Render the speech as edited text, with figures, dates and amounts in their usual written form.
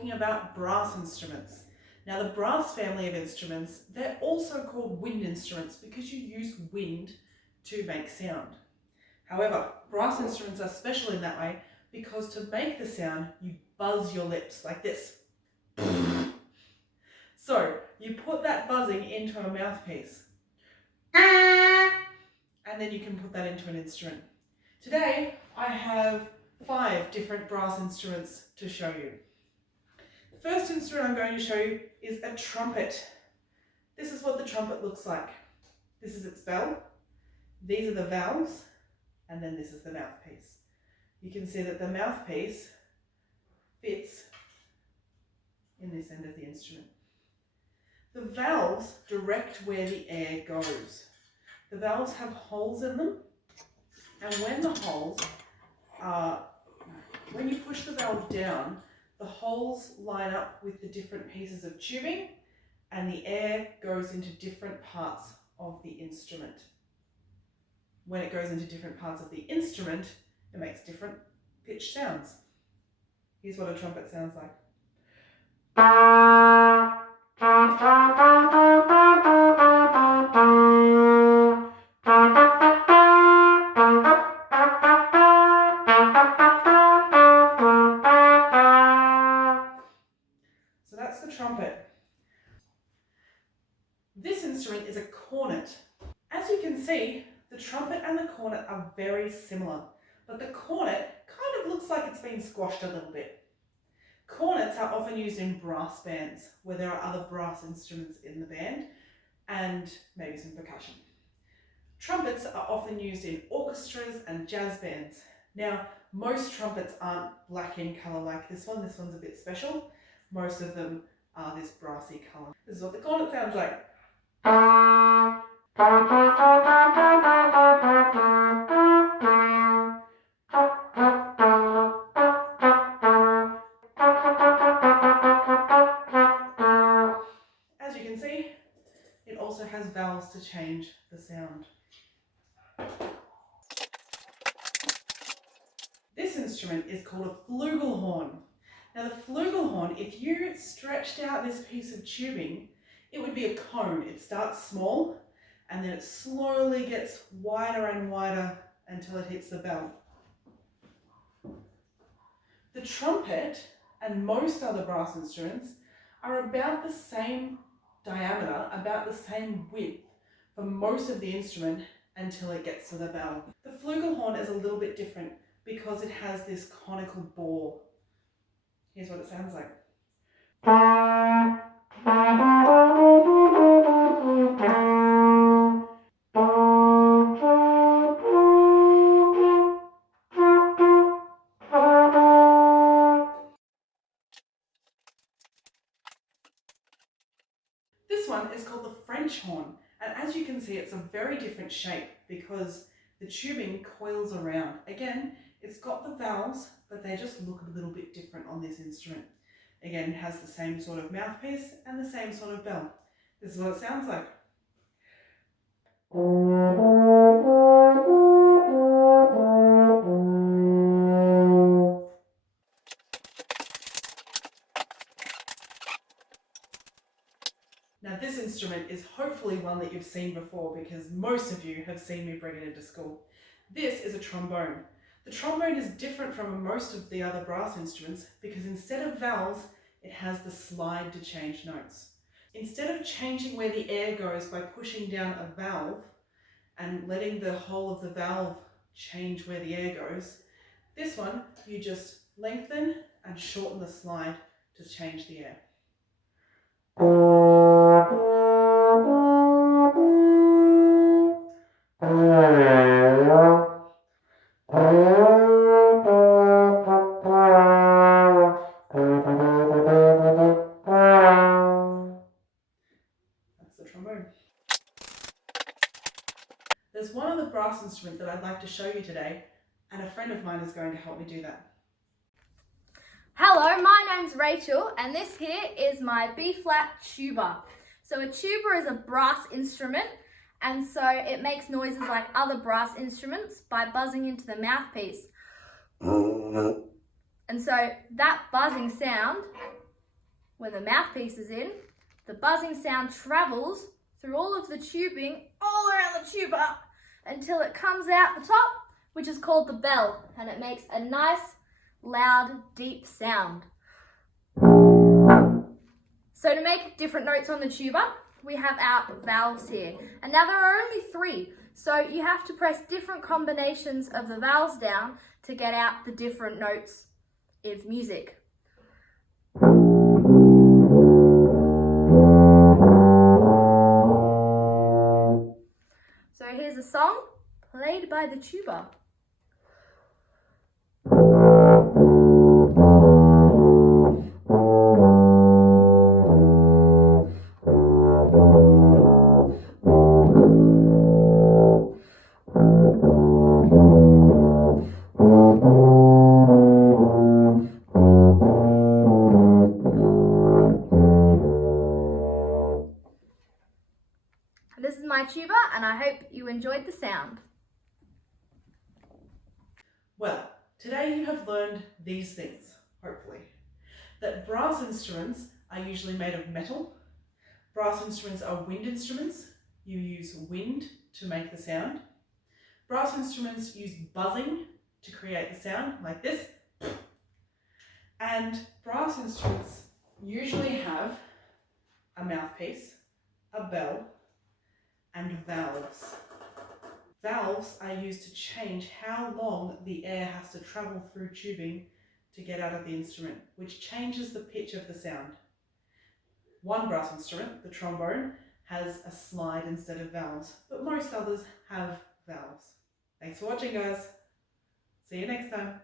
talking about brass instruments. Now the brass family of instruments, they're also called wind instruments because you use wind to make sound. However, brass instruments are special in that way because to make the sound, you buzz your lips like this. So you put that buzzing into a mouthpiece and then you can put that into an instrument. Today, I have 5 different brass instruments to show you. The first instrument I'm going to show you is a trumpet. This is what the trumpet looks like. This is its bell, these are the valves, and then this is the mouthpiece. You can see that the mouthpiece fits in this end of the instrument. The valves direct where the air goes. The valves have holes in them, and when you push the valve down, the holes line up with the different pieces of tubing and the air goes into different parts of the instrument. When it goes into different parts of the instrument, it makes different pitch sounds. Here's what a trumpet sounds like. So that's the trumpet. This instrument is a cornet. As you can see, the trumpet and the cornet are very similar, but the cornet kind of looks like it's been squashed a little bit. Cornets are often used in brass bands where there are other brass instruments in the band and maybe some percussion. Trumpets are often used in orchestras and jazz bands. Now, most trumpets aren't black in colour like this one. This one's a bit special. Most of them are this brassy colour. This is what the cornet sounds like. As you can see, it also has valves to change the sound. This instrument is called a flugelhorn. Now the flugelhorn, if you stretched out this piece of tubing, it would be a cone. It starts small and then it slowly gets wider and wider until it hits the bell. The trumpet and most other brass instruments are about the same diameter, about the same width for most of the instrument until it gets to the bell. The flugelhorn is a little bit different because it has this conical bore. Here's what it sounds like. This one is called the French horn, and as you can see, it's a very different shape because the tubing coils around. Again, it's got the valves, but they just look a little bit different on this instrument. Again, it has the same sort of mouthpiece and the same sort of bell. This is what it sounds like. Now this instrument is hopefully one that you've seen before because most of you have seen me bring it into school. This is a trombone. The trombone is different from most of the other brass instruments because instead of valves, it has the slide to change notes. Instead of changing where the air goes by pushing down a valve and letting the whole of the valve change where the air goes, this one you just lengthen and shorten the slide to change the air. That's the trombone. There's one other brass instrument that I'd like to show you today, and a friend of mine is going to help me do that. Hello, my name's Rachael and this here is my B-flat tuba. So a tuba is a brass instrument and so it makes noises like other brass instruments by buzzing into the mouthpiece. And so that buzzing sound When the mouthpiece is in, the buzzing sound travels through all of the tubing all around the tuba until it comes out the top, which is called the bell, and it makes a nice, loud, deep sound. So to make different notes on the tuba, we have our valves here. And now there are only 3, so you have to press different combinations of the valves down to get out the different notes of music. So here's a song played by the tuba. This is my tuba, and I hope you enjoyed the sound. Well, today you have learned these things, hopefully. That brass instruments are usually made of metal. Brass instruments are wind instruments. You use wind to make the sound. Brass instruments use buzzing to create the sound, like this. And brass instruments usually have a mouthpiece, a bell, and valves. Valves are used to change how long the air has to travel through tubing to get out of the instrument, which changes the pitch of the sound. One brass instrument, the trombone, has a slide instead of valves, but most others have valves. Thanks for watching, guys. See you next time.